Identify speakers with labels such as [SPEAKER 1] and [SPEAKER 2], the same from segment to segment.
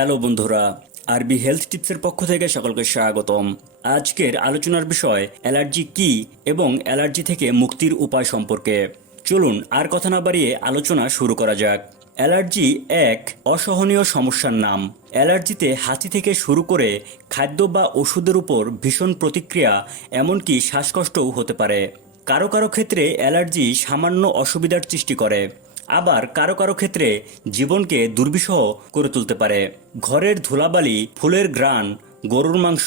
[SPEAKER 1] Hello বন্ধুরা, আরবি health টিপসের পক্ষ থেকে সকলকে স্বাগতম। আজকের আলোচনার বিষয়, অ্যালার্জি কি এবং অ্যালার্জি থেকে মুক্তির উপায় সম্পর্কে। চলুন আর কথা না বাড়িয়ে আলোচনা শুরু করা যাক। অ্যালার্জি এক অসহনীয় সমস্যার নাম। অ্যালার্জিতে হাঁচি থেকে শুরু করে খাদ্য বা ওষুধের উপর ভীষণ প্রতিক্রিয়া, এমনকি শ্বাসকষ্টও হতে পারে। কারও কারও ক্ষেত্রে অ্যালার্জি সামান্য অসুবিধার সৃষ্টি করে। আবার কারও কারও ক্ষেত্রে জীবনকে দুর্বিষহ করে তুলতে পারে। ঘরের ধুলাবালি, ফুলের গ্রান গরুর মাংস,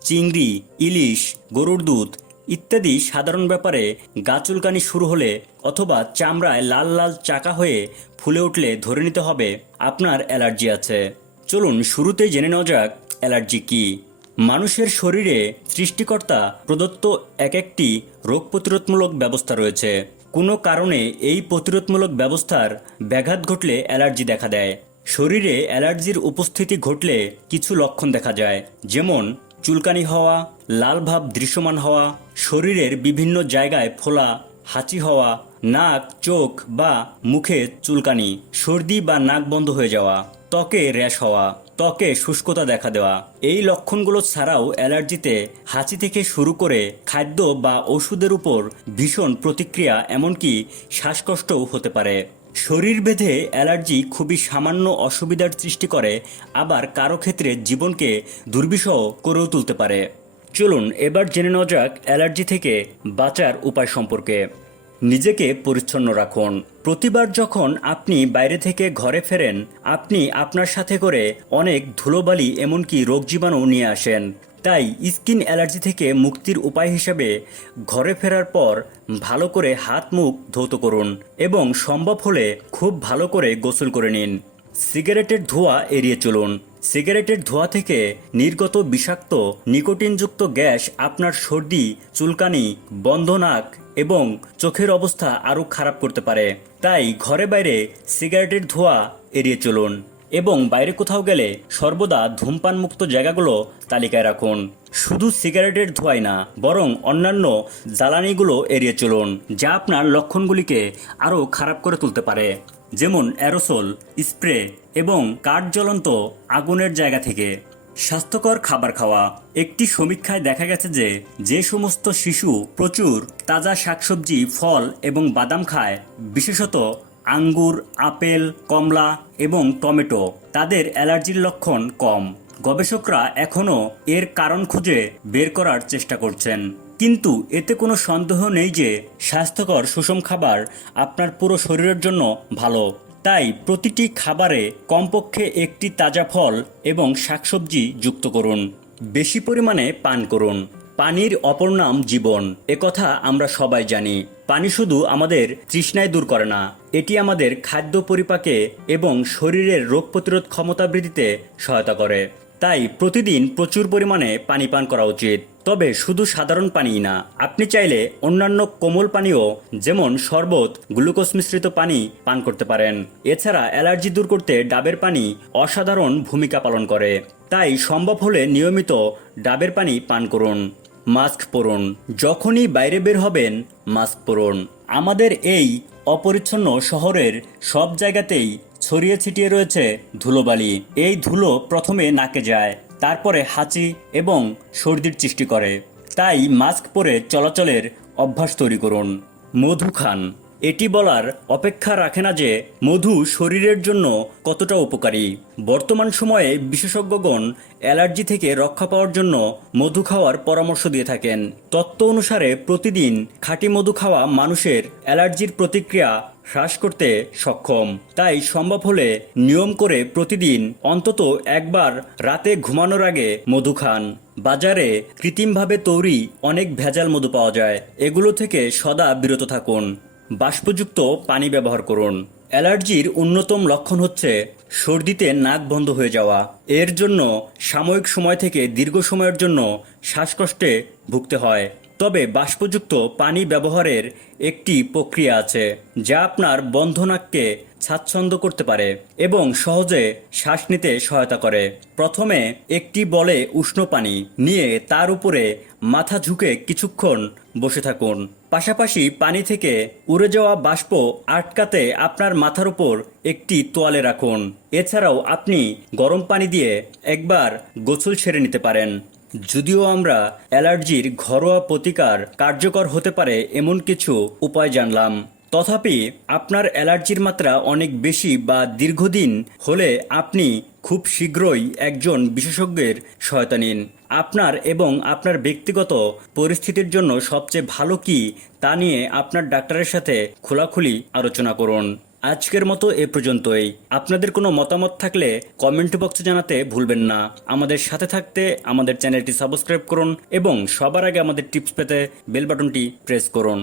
[SPEAKER 1] চিংড়ি, ইলিশ, গরুর দুধ ইত্যাদি সাধারণ ব্যাপারে গা চুলকানি শুরু হলে অথবা চামড়ায় লাল লাল চাকা হয়ে ফুলে উঠলে ধরে নিতে হবে, আপনার অ্যালার্জি আছে। চলুন শুরুতেই জেনে নেওয়া যাক অ্যালার্জি কী। মানুষের শরীরে সৃষ্টিকর্তা প্রদত্ত এক একটি রোগ প্রতিরোধমূলক ব্যবস্থা রয়েছে। কোনো কারণে এই প্রতিরোধমূলক ব্যবস্থার ব্যাঘাত ঘটলে অ্যালার্জি দেখা দেয়। শরীরে অ্যালার্জির উপস্থিতি ঘটলে কিছু লক্ষণ দেখা যায়, যেমন চুলকানি হওয়া, লাল ভাব দৃশ্যমান হওয়া, শরীরের বিভিন্ন জায়গায় ফোলা, হাঁচি হওয়া, নাক, চোখ বা মুখে চুলকানি, সর্দি বা নাক বন্ধ হয়ে যাওয়া, ত্বকে র্যাশ হওয়া। ত্বকে শুষ্কতা দেখা দেওয়া। এই লক্ষণগুলো ছাড়াও অ্যালার্জিতে হাঁচি থেকে শুরু করে খাদ্য বা ওষুধের উপর ভীষণ প্রতিক্রিয়া, এমনকি শ্বাসকষ্টও হতে পারে। শরীর বেঁধে অ্যালার্জি খুবই সামান্য অসুবিধার সৃষ্টি করে, আবার কারও ক্ষেত্রে জীবনকে দুর্বিষহ করেও তুলতে পারে। চলুন, এবার জেনে নেওয়া যাক অ্যালার্জি থেকে বাঁচার উপায় সম্পর্কে। নিজেকে পরিচ্ছন্ন রাখুন। প্রতিবার যখন আপনি বাইরে থেকে ঘরে ফেরেন, আপনি আপনার সাথে করে অনেক ধুলোবালি এমনকি রোগ জীবাণু নিয়ে আসেন। তাই স্কিন অ্যালার্জি থেকে মুক্তির উপায় হিসেবে ঘরে ফেরার পর ভালো করে হাত মুখ ধৌত করুন এবং সম্ভব হলে খুব ভালো করে গোসল করে নিন। সিগারেটের ধোঁয়া এড়িয়ে চলুন। সিগারেটের ধোঁয়া থেকে নির্গত বিষাক্ত, নিকোটিনযুক্ত গ্যাস আপনার সর্দি, চুলকানি বন্ধ নাক এবং চোখের অবস্থা আরও খারাপ করতে পারে। তাই ঘরে বাইরে সিগারেটের ধোঁয়া এড়িয়ে চলুন এবং বাইরে কোথাও গেলে সর্বদা ধূমপান মুক্ত জায়গাগুলো তালিকায় রাখুন। শুধু সিগারেটের ধোঁয়াই না, বরং অন্যান্য জ্বালানিগুলো এড়িয়ে চলুন, যা আপনার লক্ষণগুলিকে আরও খারাপ করে তুলতে পারে। যেমন অ্যারোসোল, স্প্রে এবং কাঠ জ্বলন্ত আগুনের জায়গা থেকে। স্বাস্থ্যকর খাবার খাওয়া। একটি সমীক্ষায় দেখা গেছে যে যে সমস্ত শিশু প্রচুর তাজা শাকসবজি, ফল এবং বাদাম খায়, বিশেষত আঙ্গুর, আপেল, কমলা এবং টমেটো, তাদের অ্যালার্জির লক্ষণ কম। গবেষকরা এখনও এর কারণ খুঁজে বের করার চেষ্টা করছেন। কিন্তু এতে কোনো সন্দেহ নেই যে, স্বাস্থ্যকর সুষম খাবার আপনার পুরো শরীরের জন্য ভালো। তাই প্রতিটি খাবারে কমপক্ষে একটি তাজা ফল এবং শাকসবজি যুক্ত করুন। বেশি পরিমাণে পান করুন। পানির অপর নাম জীবন। একথা আমরা সবাই জানি। পানি শুধু আমাদের তৃষ্ণায় দূর করে না, এটি আমাদের খাদ্য পরিপাকে এবং শরীরের রোগ প্রতিরোধ ক্ষমতা বৃদ্ধিতে সহায়তা করে। তাই প্রতিদিন প্রচুর পরিমাণে পানি পান করা উচিত। তবে শুধু সাধারণ পানি না, আপনি চাইলে অন্যান্য কোমল পানীয় যেমন শরবত, গ্লুকোজ মিশ্রিত পানি পান করতে পারেন। এছাড়া অ্যালার্জি দূর করতে ডাবের পানি অসাধারণ ভূমিকা পালন করে। তাই সম্ভব হলে নিয়মিত ডাবের পানি পান করুন। মাস্ক পরুন। যখনই বাইরে বের হবেন, মাস্ক পরুন। আমাদের এই অপরিচ্ছন্ন শহরের সব জায়গাতেই ছড়িয়ে ছিটিয়ে রয়েছে ধুলোবালি। এই ধুলো প্রথমে নাকে যায়। তারপরে হাঁচি এবং সর্দির সৃষ্টি করে। তাই মাস্ক পরে চলাচলের অভ্যাস তৈরি করুন। মধু খান। এটি বলার অপেক্ষা রাখে না যে মধু শরীরের জন্য কতটা উপকারী। বর্তমান সময়ে বিশেষজ্ঞগণ অ্যালার্জি থেকে রক্ষা পাওয়ার জন্য মধু খাওয়ার পরামর্শ দিয়ে থাকেন। তত্ত্ব অনুসারে প্রতিদিন খাঁটি মধু খাওয়া মানুষের অ্যালার্জির প্রতিক্রিয়া হ্রাস করতে সক্ষম। তাই সম্ভব হলে নিয়ম করে প্রতিদিন অন্তত একবার রাতে ঘুমানোর আগে মধু খান। বাজারে কৃত্রিমভাবে তৈরি অনেক ভেজাল মধু পাওয়া যায়। এগুলো থেকে সদা বিরত থাকুন। বাষ্পযুক্ত পানি ব্যবহার করুন। অ্যালার্জির অন্যতম লক্ষণ হচ্ছে সর্দিতে নাক বন্ধ হয়ে যাওয়া। এর জন্য সাময়িক সময় থেকে দীর্ঘ সময়ের জন্য শ্বাসকষ্টে ভুগতে হয়। তবে বাষ্পযুক্ত পানি ব্যবহারের একটি প্রক্রিয়া আছে, যা আপনার বন্ধ নাককে স্বাচ্ছন্দ্য করতে পারে এবং সহজে শ্বাস নিতে সহায়তা করে। প্রথমে একটি বলে উষ্ণ পানি নিয়ে তার উপরে মাথা ঝুঁকে কিছুক্ষণ বসে থাকুন। পাশাপাশি পানি থেকে উড়ে যাওয়া বাষ্প আটকাতে আপনার মাথার উপর একটি তোয়ালে রাখুন। এছাড়াও আপনি গরম পানি দিয়ে একবার গোসল ছেড়ে নিতে পারেন। যদিও আমরা অ্যালার্জির ঘরোয়া প্রতিকার কার্যকর হতে পারে এমন কিছু উপায় জানলাম। তথাপি আপনার অ্যালার্জির মাত্রা অনেক বেশি বা দীর্ঘদিন হলে আপনি খুব শীঘ্রই একজন বিশেষজ্ঞের সহায়তা নিন। আপনার এবং আপনার ব্যক্তিগত পরিস্থিতির জন্য সবচেয়ে ভালো কি তা নিয়ে আপনার ডাক্তারের সাথে খোলাখুলি আলোচনা করুন। আজকের মতো এ পর্যন্তই। আপনাদের কোনো মতামত থাকলে কমেন্ট বক্সে জানাতে ভুলবেন না। আমাদের সাথে থাকতে আমাদের চ্যানেলটি সাবস্ক্রাইব করুন এবং সবার আগে আমাদের টিপস পেতে বেল বাটনটি প্রেস করুন।